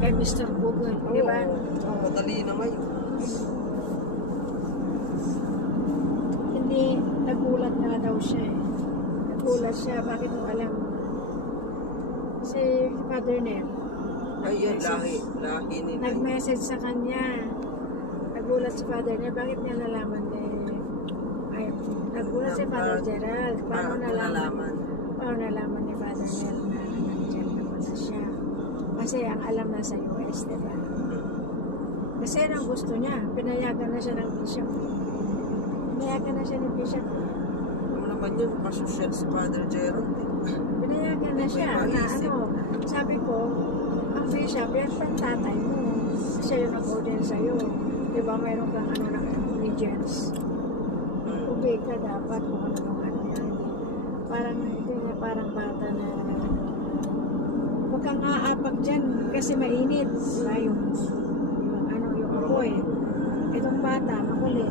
kay Mr. Google, di ba? Oo, madali na ngayon. Hindi, nagulat nga daw siya eh. Nagulat siya, bakit mo alam? Si Father Nel, Ayun, lahi nila. nag-message sa kanya. Nagulat si Father Nel, bakit niya nalaman eh? Ay, nagulat si Father Gerald. Paano nalaman? Paano nalaman ni Father Nel na nandiyan naman na siya? Kasi ang alam na sa US, di ba? Kasi yun ang gusto niya. Pinayagan na siya ng bishop. Pinayagan na siya ng bishop. Ano naman yun, pasosyal si Father Gerald. Pinayagan na siya na ano, sabi ko, ang bishop, yan pang tatay mo. Siya yung nag-order sa'yo. Di ba mayroon kang ano na allegiance? Ubig ka dapat kung ano yan. Parang hindi niya parang bata na huwag kang aapag dyan kasi mainit. Diba yung apoy. Itong bata, makulit.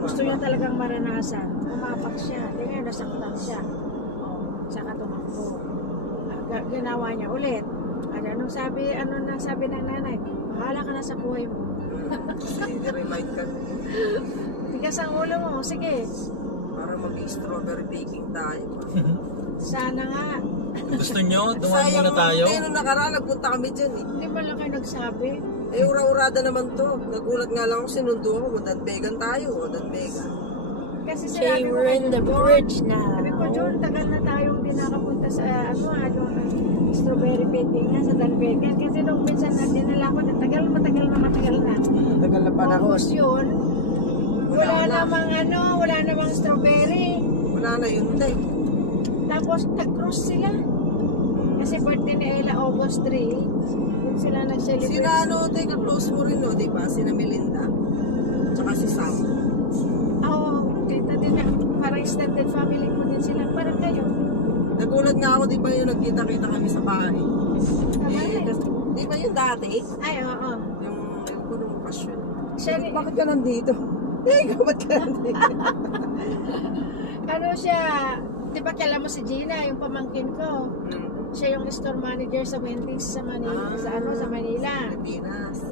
Gusto niya talagang maranasan. Umapak siya. Di nga nasaktan siya. Saka tumakbo. Ginawa niya ulit. At anong sabi, sabi ng nanay? Bahala ka na sa buhay mo. I-remind ka. Tigas ang ulo mo. Sige. Para mag-strawberry baking tayo. Sana nga. Gusto nyo? Dumaan muna tayo? Sayang, nung nakaraan, nagpunta kami dyan eh. Hindi ba lang kayo nagsabi? Eh, ura-urada naman to. Nagulat nga lang ako, sinundo ako. Danbegan tayo, Danbegan. Kasi Okay, sinabi ko we're in the bridge now. Sabi ko, John, tagal na tayong hindi nakapunta sa yung strawberry painting nga sa Danvegan. Kasi nung minsan na dinala ko, matagal na. Tagal na Tapos yun, wala na. namang strawberry. Wala na yun, tay. Tapos nag-cruise sila. Kasi birthday ni Ella August 3. Yun sila nag-celebrate. Sina tay, ka-close mo rin, no, diba? Sina Melinda. Tsaka si Sam. Oo, kita din na. Parang extended family ko din sila. Parang kayo. Nagulat nga ako, diba yung nagkita-kita kami sa bahay. Bahay? Diba yung dati? Ay, oo. Yung punong pasyon. Siya, Bakit ka nandito? Ba't ka nandito? ano siya, di ba kailan mo si Gina, yung pamangkin ko. Siya yung store manager sa Wendy's sa Manila, sa Manila. Pilipinas.